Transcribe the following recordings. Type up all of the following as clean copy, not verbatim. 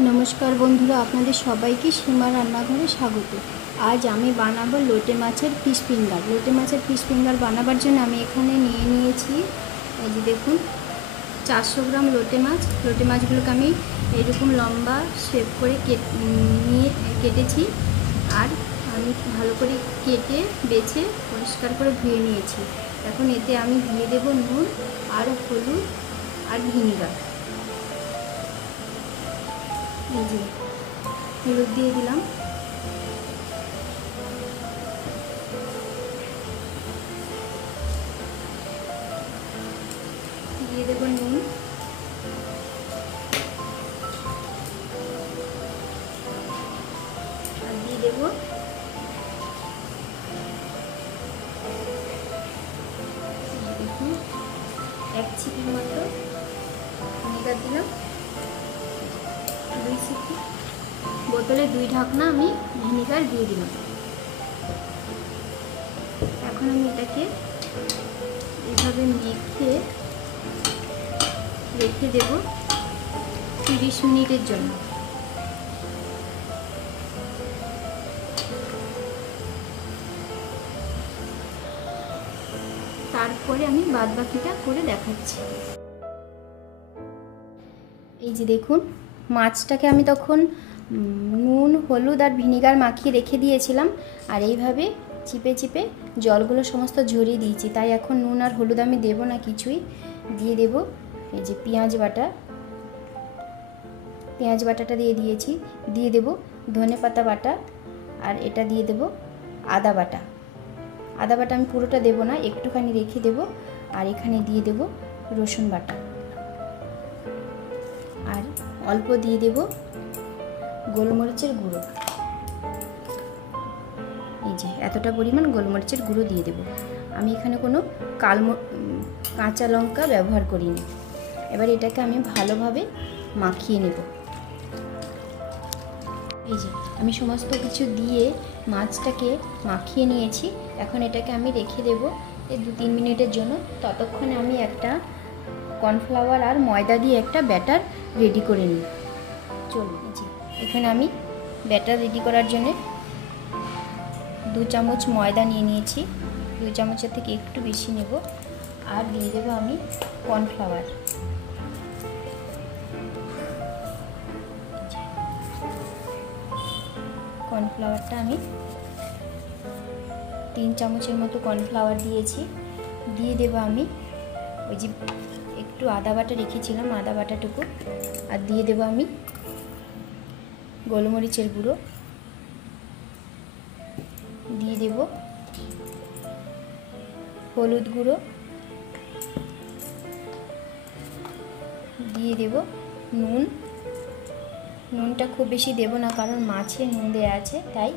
नमस्कार बंधुरा आपनादेर सबाइके सीमा रान्नाघरे स्वागत। आज आमी बानाबो लोटे माछेर फिश फिंगार। लोटे माछेर फिश फिंगार बानाबार जोन्नो आमी एखाने निये नियेछि এই যে দেখুন 400 গ্রাম লোটে মাছগুলোকে আমি এরকম লম্বা শেপ করে কেটেছি আর আমি ভালো করে কেটে বেছে পরিষ্কার করে ধুয়ে নিয়েছি। এখন এতে আমি দিয়ে দেব নুন আর হলুদ আর ভিনেগার। এই যে হলুদ দিয়ে দিলাম, দিয়ে দেব নুন, আর দিয়ে দেব দেখুন 1 চিটির মতো ভিনেগার দিলাম, 2 চিটি বোতলে 2 ঢাকনা আমি ভিনেগার দিয়ে দিলাম। এখন আমি এটাকে এভাবে মেখে রেখে দেব 30 মিনিটের জন্য। তারপরে আমি বাদবাকিটা করে দেখাচ্ছি। এই যে দেখুন মাছটাকে আমি তখন নুন হলুদ আর ভিনেগার মাখিয়ে রেখে দিয়েছিলাম আর এইভাবে চিপে চিপে জলগুলো সমস্ত ঝরিয়ে দিয়েছি। তাই এখন নুন আর হলুদ আমি দেব না, কিছুই দিয়ে দেব এই যে পেঁয়াজ বাটাটা দিয়ে দিয়েছি, দিয়ে দেব ধনেপাতা বাটা আর এটা দিয়ে দেব আদা বাটা। আদা বাটা আমি পুরোটা দেব না, একটুখানি রেখে দেব। আর এখানে দিয়ে দেব রসুন বাটা আর অল্প দিয়ে দেব গোলমরিচের গুঁড়ো। এই যে এতটা পরিমাণ গোলমরিচের গুঁড়ো দিয়ে দেব। আমি এখানে কোনো কাঁচা লঙ্কা ব্যবহার করিনি। এবার এটাকে আমি ভালোভাবে মাখিয়ে নেব। এই যে আমি সমস্ত কিছু দিয়ে মাছটাকে মাখিয়ে নিয়েছি। এখন এটাকে আমি রেখে দেব এই 2-3 মিনিটের জন্য। ততক্ষণে আমি একটা কর্নফ্লাওয়ার আর ময়দা দিয়ে একটা ব্যাটার রেডি করে নিই। চলুন, জি এখানে আমি ব্যাটার রেডি করার জন্য 2 চামচ ময়দা নিয়ে নিয়েছি, 2 চামচের থেকে একটু বেশি নেব। আর দিয়ে দেবো আমি কর্নফ্লাওয়ার। কর্নফ্লাওয়ারটা আমি 3 চামচের মতো কর্নফ্লাওয়ার দিয়েছি। দিয়ে দেবো আমি ওই যে একটু আদা বাটা রেখেছিলাম, আদা বাটাটুকু। আর দিয়ে দেবো আমি গোলমরিচের গুঁড়ো, দিয়ে দেব হলুদ গুঁড়ো, দিয়ে দেব নুনটা খুব বেশি দেব না কারণ মাছে নুন দেওয়া আছে তাই।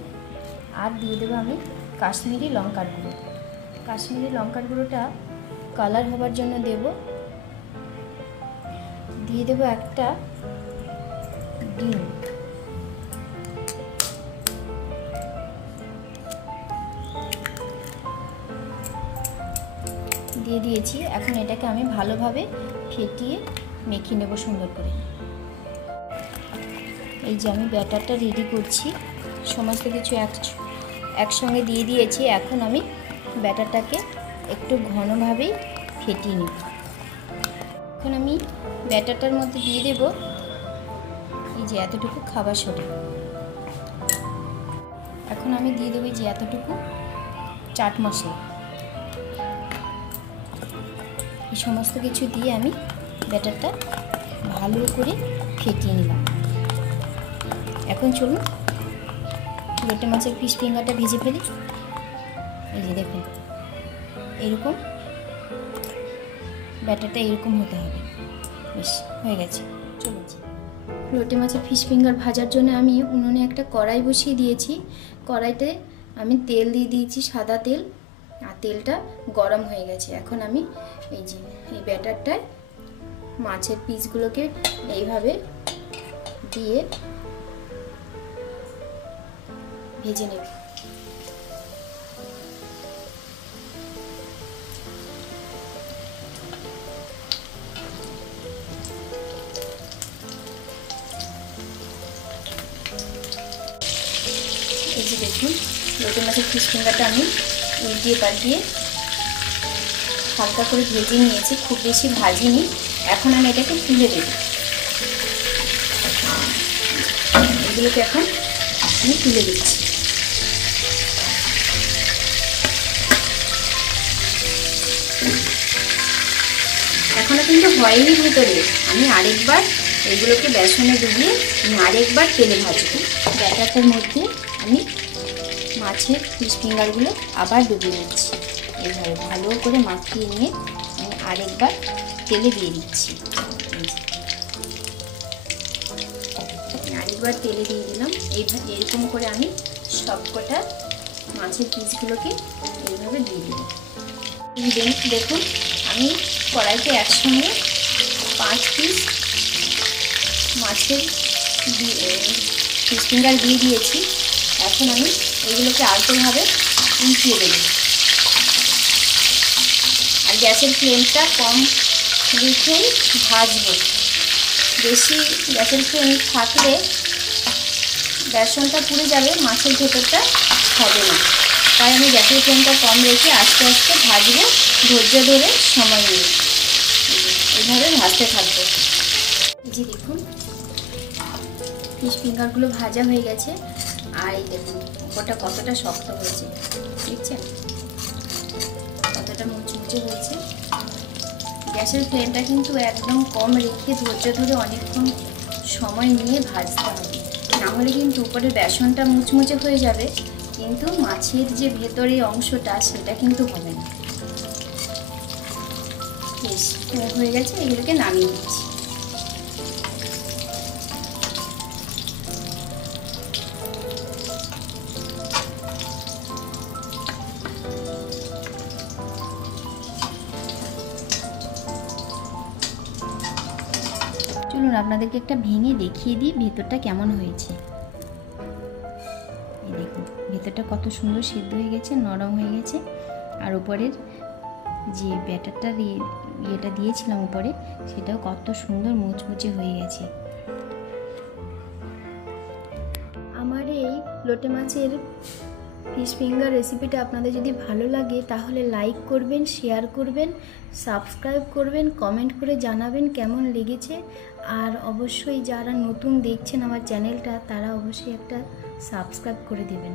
আর দিয়ে দেবো আমি কাশ্মীরি লঙ্কার গুঁড়ো। কাশ্মীরি লঙ্কার গুঁড়োটা কালার হবার জন্য দেব। দিয়ে দেব একটা ডিম। দিয়ে দিয়েছি। এখন এটাকে আমি ভালোভাবে ফেটিয়ে মেখে নেব সুন্দর করে। এই যে আমি ব্যাটারটা রেডি করছি, সমস্ত কিছু একসঙ্গে দিয়ে দিয়েছি। এখন আমি ব্যাটারটাকে একটু ঘনভাবেই ফেটিয়ে নেব। এখন আমি ব্যাটারটার মধ্যে দিয়ে দেব এই যে এতটুকু খাবার সোডা। এখন আমি দিয়ে দেবো এই যে এতটুকু চাট মশলা। এই সমস্ত কিছু দিয়ে আমি ব্যাটারটা ভালো করে ফেটিয়ে নিলাম। এখন চলুন লোটে মাছের ফিশ ফিঙ্গারটা ভেজে ফেলি। এই যে দেখুন এরকম ব্যাটারটা এরকম হতে হবে। বেশ হয়ে গেছে। চলুন, লোটে মাছের ফিশ ফিঙ্গার ভাজার জন্য আমি উনুনে একটা কড়াই বসিয়ে দিয়েছি। কড়াইতে আমি তেল দিয়ে দিয়েছি, সাদা তেল। আর তেলটা গরম হয়ে গেছে। এখন আমি এই যে এই ব্যাটারটায় মাছের পিসগুলোকে এইভাবে দিয়ে ভেজে নেব। এই যে দেখুন লোটে মাছের ফিশ ফিঙ্গারটা আমি উল্টিয়ে পাল্টিয়ে হালকা করে ভেজে নিয়েছি, খুব বেশি ভাজিনি। এখন আমি এটাকে তুলে দেব। এগুলোকে এখন আমি তুলে দিচ্ছি। এখনো কিন্তু হয়নি ভেতরে, আমি আরেকবার এগুলোকে বেসনে ডুবিয়ে আমি আরেকবার তেলে ভাজবো। ব্যাটারটার মধ্যে আমি মাছের ফিশ ফিঙ্গারগুলো আবার ডুবিয়ে দিচ্ছি। এইভাবে ভালো করে মাখিয়ে নিয়ে আমি আরেকবার তেলে দিয়ে দিচ্ছি। আরেকবার তেলে দিয়ে দিলাম। এরকম করে আমি সবকটা মাছের পিসগুলোকে এইভাবে দিয়ে দিলাম। দেখুন আমি কড়াইতে একসঙ্গে 5 পিস মাছের ফিশ ফিঙ্গার দিয়ে দিয়েছি। এখন আমি এগুলোকে আলতোভাবে উল্টিয়ে দেব। আর গ্যাসের ফ্লেমটা কম রেখেই ভাজবো। বেশি গ্যাসের ফ্লেম থাকলে বেসনটা পুড়ে যাবে, মাছের ভেতরটা হবে না। তাই আমি গ্যাসের ফ্লেমটা কম রেখে আস্তে আস্তে ভাজবো, ধৈর্য ধরে সময় নিয়ে এইভাবে ভাজতে থাকবো। এই যে দেখুন ফিশ ফিঙ্গারগুলো ভাজা হয়ে গেছে। আর এই দেখুন উপরটা কতটা শক্ত হয়েছে, দেখছেন কতটা মুচমুচে হয়েছে। গ্যাসের ফ্লেমটা কিন্তু একদম কম রেখে ধৈর্য ধরে অনেকক্ষণ সময় নিয়ে ভাজতে হবে, নাহলে কিন্তু উপরের বেসনটা মুচমুচে হয়ে যাবে, কিন্তু মাছের যে ভেতরে অংশটা সেটা কিন্তু হবে না। বেশ হয়ে গেছে, এগুলোকে নামিয়ে দিচ্ছি। চলুন আপনাদেরকে একটা ভেঙে দেখিয়ে দিই ভেতরটা কেমন হয়েছে। এই দেখুন ভেতরটা কত সুন্দর সিদ্ধ হয়ে গেছে, নরম হয়ে গেছে। আর উপরের যে ব্যাটারটা ইয়েটা দিয়েছিলাম উপরে, সেটাও কত সুন্দর মুচমুচে হয়ে গেছে। আমার এই লোটে মাছের ফিশ ফিঙ্গার রেসিপিটা আপনাদের যদি ভালো লাগে তাহলে লাইক করবেন, শেয়ার করবেন, সাবস্ক্রাইব করবেন, কমেন্ট করে জানাবেন কেমন লেগেছে। আর অবশ্যই যারা নতুন দেখছেন আমার চ্যানেলটা, তারা অবশ্যই একটা সাবস্ক্রাইব করে দেবেন।